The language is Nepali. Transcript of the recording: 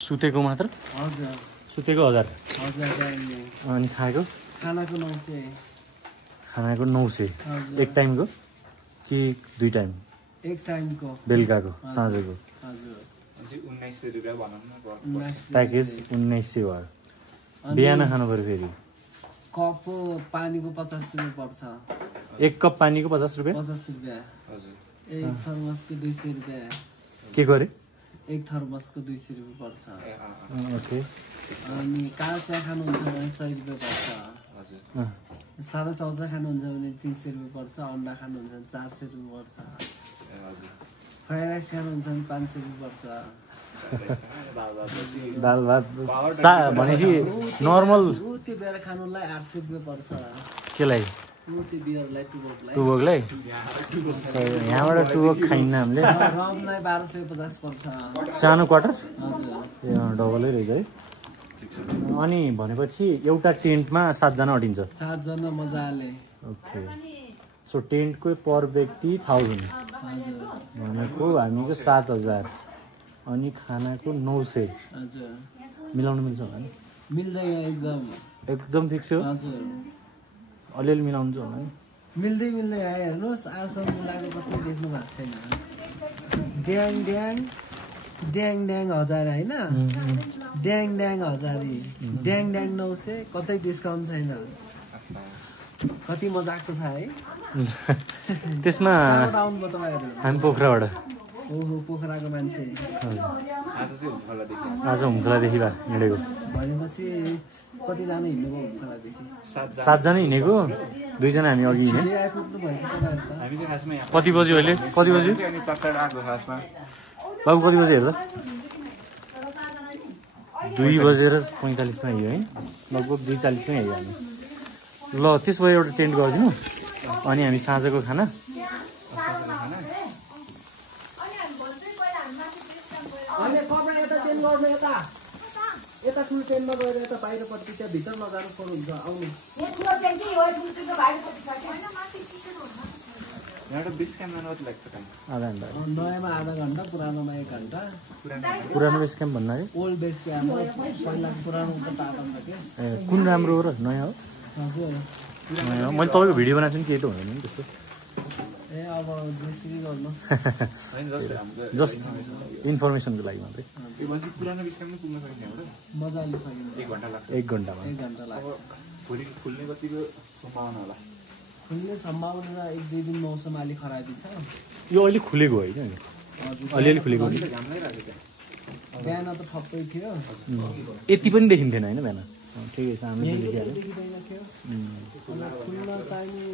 सुतेको मात्र हजुर सुतेको 1000 अनि खाएको खानाको 900 खानाको 900 एक टाइमको कि दुई टाइम एक टाइमको बेलुकाको साँझको हजुर 1900 रुपैयाँ भनौँ न प्याकेज 1900 भयो बिहान खानु पर्यो फेरि कपको पानीको 50 रुपैयाँ पर्छ एक कप पानीको 50 रुपैयाँ 50 रुपैयाँ हजुर एक थर्मसको 200 रुपैयाँ के गरे एक थर्मसको 200 रुपैयाँ पर्छ ओके अनि कालो चिया खानुहुन्छ भने 100 रुपैयाँ पर्छ हजुर सादा चाउचा खानुहुन्छ भने 300 रुपैयाँ पर्छ अंडा खानुहुन्छ भने 400 रुपैयाँ पर्छ हजुर फ्राई राइस खानुहुन्छ भने 500 रुपैयाँ पर्छ दाल भात भनेपछि नर्मल त्यो बेर खानुलाई 800 रुपैयाँ पर्छ केलाई त्यो बियरलाई टुबोकलाई यहाँबाट टुबोक खाइन्न हामीले रमलाई 1250 पर्छ सानो क्वार्टर हजुर ए डबलै रहेछ है अनि भनेपछि एउटा टेन्टमा 7 जना अटिन्छ 7 जना मजाले ओके सो टेन्टको पर व्यक्ति 1000 भनेको हामीको 7000 अनि खानाको 900 हजुर मिलाउनु मिल्छ होला नि मिल्दैन एकदम फिक्स हो हजुर अलिअलि मिलाउनु छ होला नि मिल्दै हेर्नुहोस् आजसम्म मिलाएको कतै देख्नु भएको छैन ड्याङ ड्याङ ड्याङ ड्याङ 1000 होइन ड्याङ ड्याङ 1000 ड्याङ ड्याङ 900 कतै डिस्काउन्ट छैन कति मजाको छ है त्यसमा आउनु तपाईहरु हामी पोखराबाट ओहो पोखराको मान्छे आज हुम्खलादेखि भए हिँडेको भनेपछि कतिजना हिँड्नुभयो हुम्खलादेखि 7 जना हिँडेको 2 जना हामी अघि हिँड्यौँ आइपुग्नु भयो तपाईहरु त हामी चाहिँ खासमा यहाँ कति बज्यो अहिले कति बज्यो अनि चक्कर आएको खासमा बाबु कति बजे हेर्दा 2:45 मा हिँड्यो है लगभग 2:40 मा हिँड्यो हामी ल त्यसो भए एउटा टेन्ट गरिदिनु अनि हामी साँझको खाना अनि कपडा यता चेन्ज गर्नु यता ठुलो टेन्टमा गएर यता बाहिरपट्टि त्यहाँ भित्र नजानु पर्नुहुन्छ आउनु यहाँबाट 20 क्याम जानु कति लाग्छ टाइम आधा घन्टा नयाँमा आधा घन्टा पुरानोमा 1 घन्टा पुरानो बेस क्याम्प भन्नाले ओल्ड बेस क्याम्प पहिला पुरानो त टाढा के ए कुन राम्रो हो र नयाँ हो हजुर नयाँ हो मैले तपाईँको भिडियो बनाएको छु नि केही त हुँदैन नि त्यस्तो ए अब जेसुकै गर्नु हैन जस्ट इन्फर्मेसनको लागि मात्रै यो भन्छ पुरानो बिस क्याममै पुग्न सकिन्छ यहाँबाट मजाले सकिन्छ 1 घन्टा लाग्छ 1 घन्टामा 1 घन्टा लाग्छ भोलि खुल्ने कतिको सम्भावना होला खुल्ने सम्भावना 1-2 दिन मौसम अलि खराबी छ यो अहिले खुलेको होइन नि अलिअलि खुलेको हो घाम लागिरहेको छ बिहान त ठप्पै थियो यति पनि देखिन्थेन होइन बिहान ठिकै छ हामीले देखिहाल्यो देखिँदैन थियो खुल्न चाहिँ